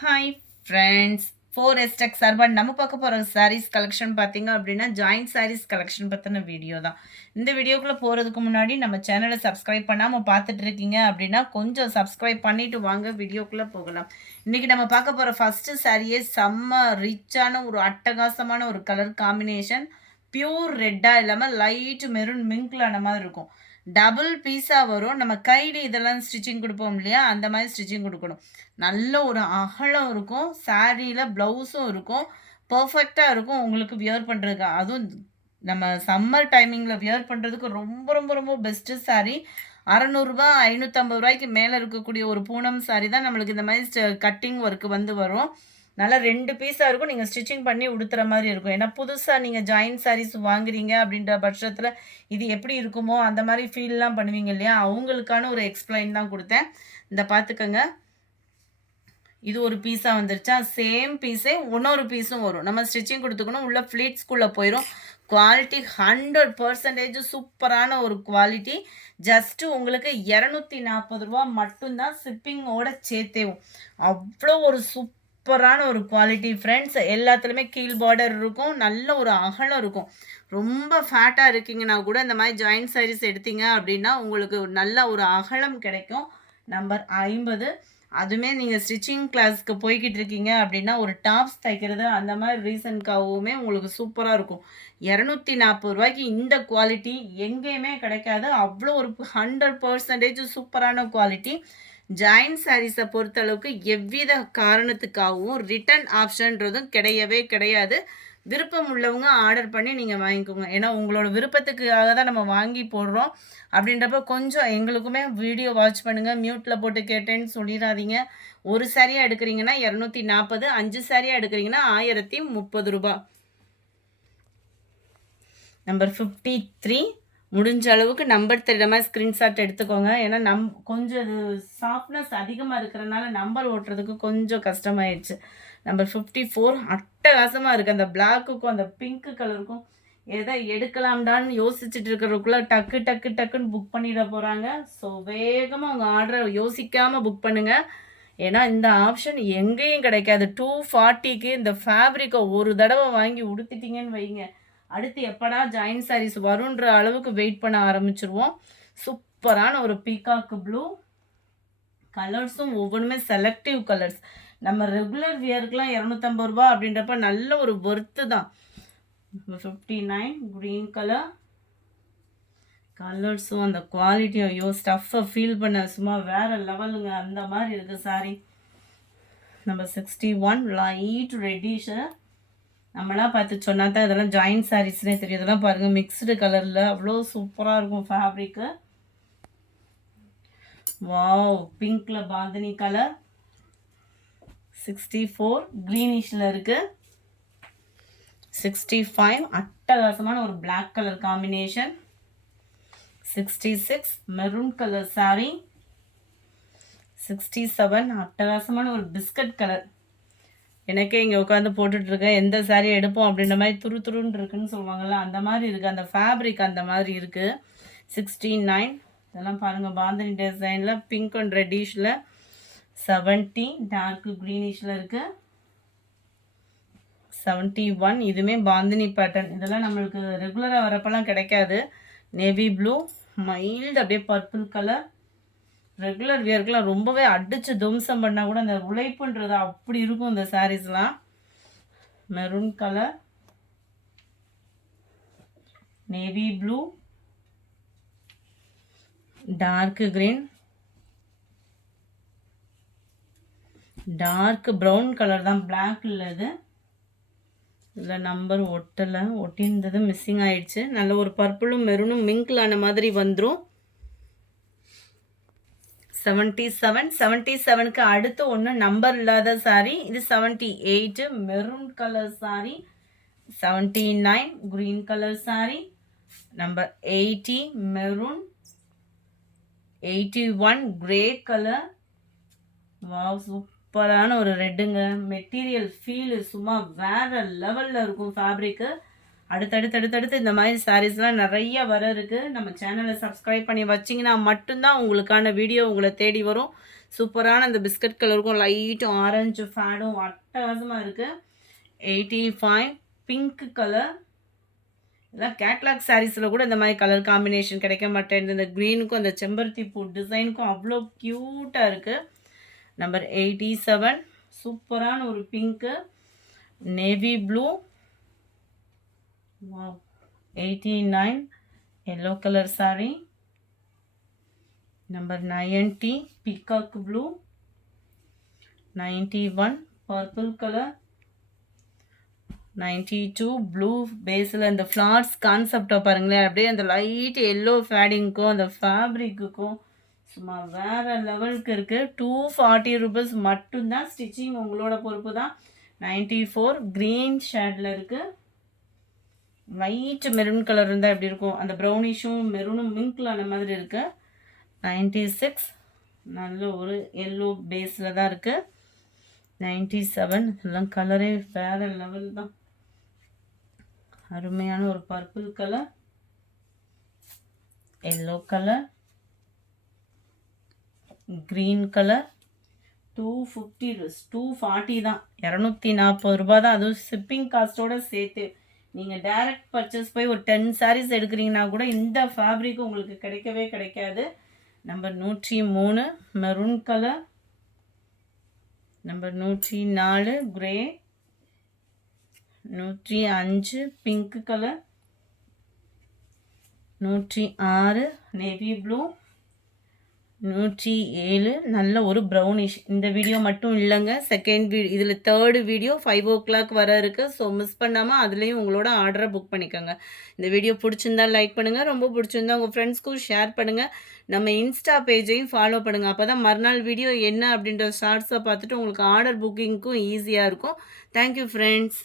Hi friends, 4STech சார்பாக நம்ம பார்க்க போகிற சாரீஸ் கலெக்ஷன் பார்த்தீங்க அப்படின்னா ஜாயிண்ட் சாரீஸ் கலெக்ஷன் பற்றின வீடியோ தான். இந்த வீடியோக்குள்ளே போகிறதுக்கு முன்னாடி நம்ம சேனலை சப்ஸ்கிரைப் பண்ணாமல் பார்த்துட்டு இருக்கீங்க அப்படின்னா கொஞ்சம் சப்ஸ்கிரைப் பண்ணிவிட்டு வாங்க வீடியோக்குள்ளே போகலாம். இன்றைக்கி நம்ம பார்க்க போகிற ஃபஸ்ட்டு சாரியே செம்ம ரிச்சான ஒரு அட்டகாசமான ஒரு கலர் காம்பினேஷன். பியூர் ரெட்டாக இல்லாமல் லைட் மெரூன் மிங்க்லான மாதிரி இருக்கும். டபுள் பீஸாக வரும். நம்ம கைடு இதெல்லாம் ஸ்டிச்சிங் கொடுப்போம் இல்லையா, அந்த மாதிரி ஸ்டிச்சிங் கொடுக்கணும். நல்ல ஒரு அகலம் இருக்கும். சாரியில் ப்ளவுஸும் இருக்கும். பர்ஃபெக்டாக இருக்கும் உங்களுக்கு வியர் பண்ணுறதுக்கு. அதுவும் நம்ம சம்மர் டைமிங்கில் வியர் பண்ணுறதுக்கு ரொம்ப ரொம்ப ரொம்ப பெஸ்ட்டு சாரீ. ரூ. 600 ரூ. 550 மேலே இருக்கக்கூடிய ஒரு பூனம் சாரீ தான் நம்மளுக்கு இந்த மாதிரி கட்டிங் ஒர்க்கு வரும். நல்லா 2 பீஸாக இருக்கும். நீங்கள் ஸ்டிச்சிங் பண்ணி உடுத்துற மாதிரி இருக்கும். ஏன்னா புதுசாக நீங்கள் ஜாயின்ட் சாரீஸ் வாங்குறீங்க அப்படின்ற பட்சத்தில் இது எப்படி இருக்குமோ அந்த மாதிரி ஃபீல்லாம் பண்ணுவீங்க இல்லையா, அவங்களுக்கான ஒரு எக்ஸ்பிளைன் தான் கொடுத்தேன். இந்த பார்த்துக்கங்க. இது ஒரு பீஸாக வந்துருச்சா, சேம் பீஸே இன்னொரு பீஸும் வரும். நம்ம ஸ்டிச்சிங் கொடுத்துக்கணும். உள்ள ஃப்ளீட்ஸ்குள்ளே போயிடும். குவாலிட்டி 100% சூப்பரான ஒரு குவாலிட்டி. ஜஸ்ட்டு உங்களுக்கு ரூ. 240 மட்டும்தான் ஷிப்பிங்கோட சேர்த்தேவும். அவ்வளோ ஒரு சூப்பரான ஒரு குவாலிட்டி ஃப்ரெண்ட்ஸ். எல்லாத்துலேயுமே கீழ் பார்டர் இருக்கும். நல்ல ஒரு அகலம் இருக்கும். ரொம்ப ஃபேட்டாக இருக்கீங்கன்னா கூட இந்த மாதிரி ஜாயின்ட் சாரீஸ் எடுத்தீங்க அப்படின்னா உங்களுக்கு நல்ல ஒரு அகலம் கிடைக்கும். நம்பர் 50. அதுவுமே நீங்கள் ஸ்டிச்சிங் கிளாஸ்க்கு போய்கிட்டு இருக்கீங்க அப்படின்னா ஒரு டாப்ஸ் தைக்கிறது அந்த மாதிரி ரீசனுக்காகவுமே உங்களுக்கு சூப்பராக இருக்கும். ரூ. 240 இந்த குவாலிட்டி எங்கேயுமே கிடைக்காது. அவ்வளோ ஒரு 100% சூப்பரான குவாலிட்டி. ஜாயின்ட் சாரீஸை பொறுத்தளவுக்கு எவ்வித காரணத்துக்காகவும் ரிட்டன் ஆப்ஷன்றதும் கிடையவே கிடையாது. விருப்பம் உள்ளவங்க ஆர்டர் பண்ணி நீங்கள் வாங்கிக்கோங்க. ஏன்னா உங்களோட விருப்பத்துக்காக தான் நம்ம வாங்கி போடுறோம். அப்படின்றப்ப கொஞ்சம் எங்களுக்குமே வீடியோ வாட்ச் பண்ணுங்கள். மியூட்டில் போட்டு கேட்டேன்னு சொல்லிடாதீங்க. ஒரு சாரியாக எடுக்கிறீங்கன்னா 240, 5 சாரியாக எடுக்கிறீங்கன்னா ரூ. 1030. நம்பர் 53. முடிஞ்ச அளவுக்கு நம்பர் தெரியுற மாதிரி ஸ்க்ரீன்ஷாட் எடுத்துக்கோங்க. ஏன்னா கொஞ்சம் இது சாஃப்ட்னஸ் அதிகமாக இருக்கிறனால நம்பர் ஓட்டுறதுக்கு கொஞ்சம் கஷ்டமாயிடுச்சு. நம்பர் 54 அட்டகாசமாக இருக்குது. அந்த பிளாக்குக்கும் அந்த பிங்க்கு கலருக்கும் எதை எடுக்கலாம்டான்னு யோசிச்சுட்டு இருக்கிறதுக்குள்ளே டக்கு டக்கு டக்குன்னு புக் பண்ணிட போகிறாங்க. ஸோ வேகமாக உங்கள் ஆர்டரை யோசிக்காமல் புக் பண்ணுங்கள். ஏன்னா இந்த ஆப்ஷன் எங்கேயும் கிடைக்காது. 240க்கு இந்த ஃபேப்ரிக்கை ஒரு தடவை வாங்கி உடுத்திட்டீங்கன்னு வைங்க, அடுத்து எப்படா ஜாயின்ட் சாரீஸ் வருன்ற அளவுக்கு வெயிட் பண்ண ஆரம்பிச்சிருவோம். சூப்பரான ஒரு பீகாக்கு ப்ளூ. கலர்ஸும் ஒவ்வொன்றுமே செலக்டிவ் கலர்ஸ். நம்ம ரெகுலர் வியருக்குலாம் ரூ. 250 அப்படின்றப்ப நல்ல ஒரு ஒர்த்து தான். 59 க்ரீன் கலர். கலர்ஸும் அந்த குவாலிட்டியும் ஐயோ ஸ்டஃப்பை ஃபீல் பண்ண சும்மா வேறு லெவலுங்க. அந்த மாதிரி இருக்குது சாரி. Number 61 light ரெட்டிஷு. நம்மளாம் பார்த்து சொன்னா தான் இதெல்லாம் ஜாயின்ட் சாரீஸ்னே தெரியும். இதெல்லாம் பாருங்கள் மிக்ஸ்டு கலரில் அவ்வளோ சூப்பராக இருக்கும் ஃபேப்ரிக்கு. வாவ், பிங்க்கில் பாந்தினி கலர். 64 க்ரீனிஷில் இருக்குது. 65 அட்டகாசமான ஒரு black colour combination. 66 maroon colour sari. 67 அட்டகாசமான ஒரு பிஸ்கட் கலர். எனக்கே இங்கே உட்காந்து போட்டுட்ருக்கேன். எந்த சாரீ எடுப்போம் அப்படின்ற மாதிரி துரு துருன்னு இருக்குன்னு சொல்லுவாங்கள்ல, அந்த மாதிரி இருக்குது. அந்த ஃபேப்ரிக் அந்த மாதிரி இருக்குது. 69 இதெல்லாம் பாருங்கள் பாந்தினி டிசைனில் பிங்க் அண்ட் ரெட்டிஷில். 70 டார்க் க்ரீனிஷில் இருக்குது. 71 இதுவுமே பாந்தினி பேட்டர்ன். இதெல்லாம் நம்மளுக்கு ரெகுலராக வரப்பெல்லாம் கிடைக்காது. நேவி ப்ளூ, மைல்டு அப்படியே பர்பிள் கலர். ரெகுலர் வியர்க்கெலாம் ரொம்பவே அடித்து துவம்சம் பண்ணால் கூட அந்த உழைப்புன்றது அப்படி இருக்கும் இந்த சாரீஸ்லாம். Maroon colour, navy blue, dark green, dark brown colour தான், பிளாக் இல்லது. இதில் நம்பர் ஒட்டியிருந்தது மிஸ்ஸிங் ஆயிடுச்சு. நல்ல ஒரு பர்பிளும் மெரூனும் மிங்கிளான மாதிரி வந்துடும். 77க்கு அடுத்து ஒன்று நம்பர் இல்லாத சாரீ. இது 78 maroon colour sari. 79 green colour sari. Number 80 maroon. 81 grey colour. Wow, சூப்பரான ஒரு ரெட்டுங்க. மெட்டீரியல் ஃபீலு சும்மா வேறு லெவலில் இருக்கும் ஃபேப்ரிக்கு. அடுத்தடுத்து இந்த மாதிரி சாரீஸ்லாம் நிறைய வர இருக்குது. நம்ம சேனலை சப்ஸ்கிரைப் பண்ணி வச்சிங்கன்னா மட்டும்தான் உங்களுக்கான வீடியோ உங்களை தேடி வரும். சூப்பரான அந்த பிஸ்கட் கலருக்கும் லைட் ஆரஞ்சு ஃபேடும் அட்டகாசமாக இருக்குது. 85. Pink colour. இதெல்லாம் கேட்லாக் சாரீஸில் கூட இந்த மாதிரி கலர் காம்பினேஷன் கிடைக்க மாட்டேன். இந்த க்ரீனுக்கும் அந்த செம்பருத்தி பூ டிசைனுக்கும் அவ்வளோ க்யூட்டாக இருக்குது. நம்பர் 87. சூப்பரான ஒரு pink. Navy blue. 89. Yellow colour sari. Number 90. Peacock blue. 91. Purple colour. 92. Blue பேஸில் அந்த ஃப்ளார்ஸ் கான்செப்டை பாருங்களேன், அப்படியே அந்த லைட் எல்லோ ஃபேடிங்க்கும் அந்த ஃபேப்ரிக்குக்கும் சும்மா வேறு லெவலுக்கு இருக்குது. 240 rupees மட்டும்தான். ஸ்டிச்சிங் உங்களோட பொறுப்பு தான். 94. க்ரீன் ஷேடில் இருக்குது. ஒயிட் மெரூன் கலர் இருந்தால் எப்படி இருக்கும், அந்த ப்ரௌனிஷும் மெரூனும் மிங்கில் ஆன மாதிரி இருக்குது. 96. நல்ல ஒரு எல்லோ பேஸில் தான் இருக்குது. 97. இதெல்லாம் கலரே வேறு லெவல் தான். அருமையான ஒரு purple colour, yellow colour, green colour. 250 240 தான், 240 ரூபா தான். அதுவும் ஷிப்பிங் காஸ்ட்டோட சேர்த்து. நீங்கள் டைரக்ட் பர்ச்சேஸ் போய் ஒரு 10 sarees எடுக்கிறீங்கன்னா கூட இந்த ஃபேப்ரிக் உங்களுக்கு கிடைக்கவே கிடைக்காது. Number 103. Maroon colour. Number 104. Grey. 105. Pink colour. 106. Navy blue. 107. நல்ல ஒரு ப்ரௌனிஷ். இந்த வீடியோ மட்டும் இல்லைங்க, செகண்ட் இதில் தேர்டு வீடியோ 5 o'clock வர இருக்குது. ஸோ மிஸ் பண்ணாமல் அதுலேயும் உங்களோட ஆர்டரை புக் பண்ணிக்கோங்க. இந்த வீடியோ பிடிச்சிருந்தா லைக் பண்ணுங்கள், ரொம்ப பிடிச்சிருந்தா உங்கள் ஃப்ரெண்ட்ஸ்க்கும் ஷேர் பண்ணுங்கள். நம்ம இன்ஸ்டா பேஜையும் ஃபாலோ பண்ணுங்கள். அப்போ தான் மறுநாள் வீடியோ என்ன அப்படின்ற ஷார்ட்ஸை பார்த்துட்டு உங்களுக்கு ஆர்டர் புக்கிங்க்கும் ஈஸியாக இருக்கும். Thank you friends.